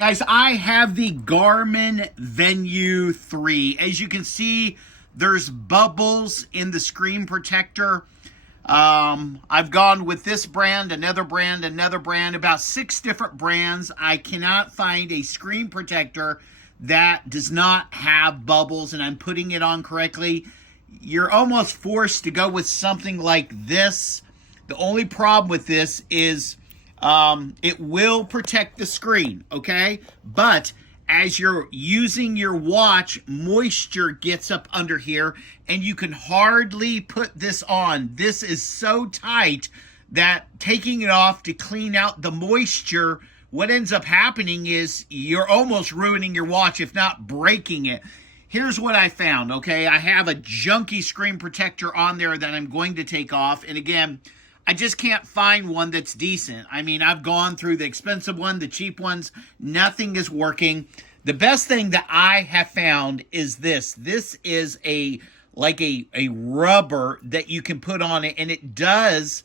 Guys, I have the Garmin Venue 3. As you can see, there's bubbles in the screen protector. I've gone with this brand, another brand, about 6 different brands. I cannot find a screen protector that does not have bubbles, and I'm putting it on correctly. You're almost forced to go with something like this. The only problem with this is it will protect the screen, okay? But as you're using your watch, moisture gets up under here, and you can hardly put this on. This is so tight that taking it off to clean out the moisture, what ends up happening is you're almost ruining your watch, if not breaking it. Here's what I found, okay? I have a junky screen protector on there that I'm going to take off, and again, I just can't find one that's decent. I mean, I've gone through the expensive one, the cheap ones. Nothing is working. The best thing that I have found is this. This is like a rubber that you can put on it, and it does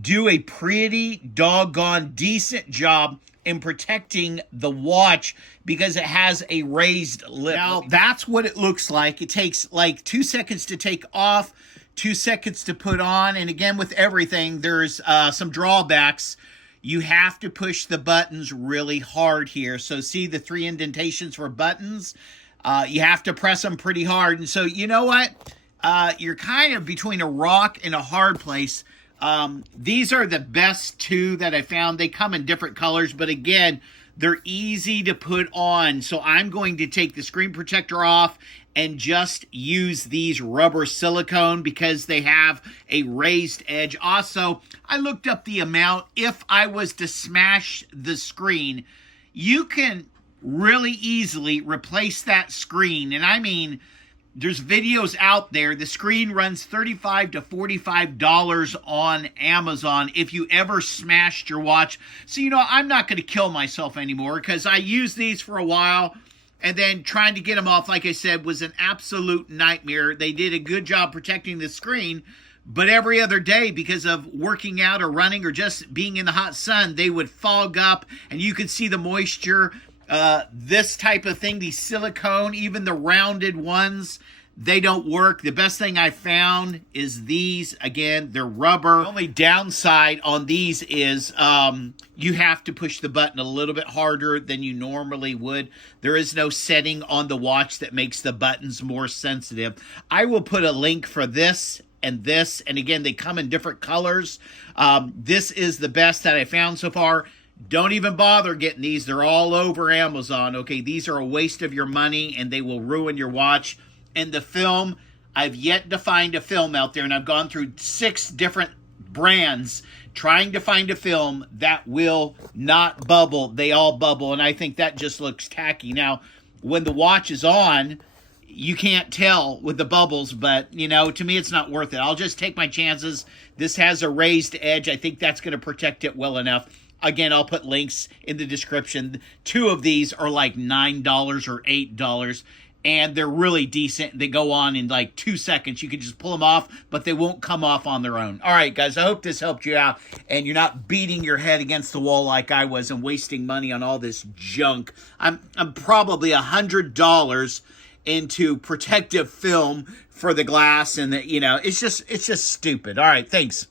do a pretty doggone decent job in protecting the watch because it has a raised lip. Now, that's what it looks like. It takes like 2 seconds to take off, 2 seconds to put on. And again, with everything, there's some drawbacks. You have to push the buttons really hard here. So see the 3 indentations for buttons? You have to press them pretty hard. And so you know what? You're kind of between a rock and a hard place. These are the best 2 that I found. They come in different colors, but again, they're easy to put on. So I'm going to take the screen protector off and just use these rubber silicone because they have a raised edge. Also, I looked up the amount. If I was to smash the screen, you can really easily replace that screen. And I mean, there's videos out there. The screen runs $35 to $45 on Amazon if you ever smashed your watch. So, you know, I'm not going to kill myself anymore because I used these for a while. And then trying to get them off, like I said, was an absolute nightmare. They did a good job protecting the screen, but every other day, because of working out or running or just being in the hot sun, they would fog up, and you could see the moisture. This type of thing, these silicone, even the rounded ones, they don't work. The best thing I found is these. Again, they're rubber. The only downside on these is you have to push the button a little bit harder than you normally would. There is no setting on the watch that makes the buttons more sensitive. I will put a link for this, and again, they come in different colors. This is the best that I found so far. Don't even bother getting these. They're all over Amazon. Okay, these are a waste of your money, and they will ruin your watch. And the film, I've yet to find a film out there, and I've gone through 6 different brands trying to find a film that will not bubble. They all bubble, and I think that just looks tacky. Now, when the watch is on, you can't tell with the bubbles, but, you know, to me, it's not worth it. I'll just take my chances. This has a raised edge. I think that's going to protect it well enough. Again, I'll put links in the description. 2 of these are like $9 or $8, and they're really decent. They go on in like 2 seconds. You can just pull them off, but they won't come off on their own. All right, guys, I hope this helped you out, and you're not beating your head against the wall like I was and wasting money on all this junk. I'm probably $100 into protective film for the glass, and the, you know, it's just stupid. All right, thanks.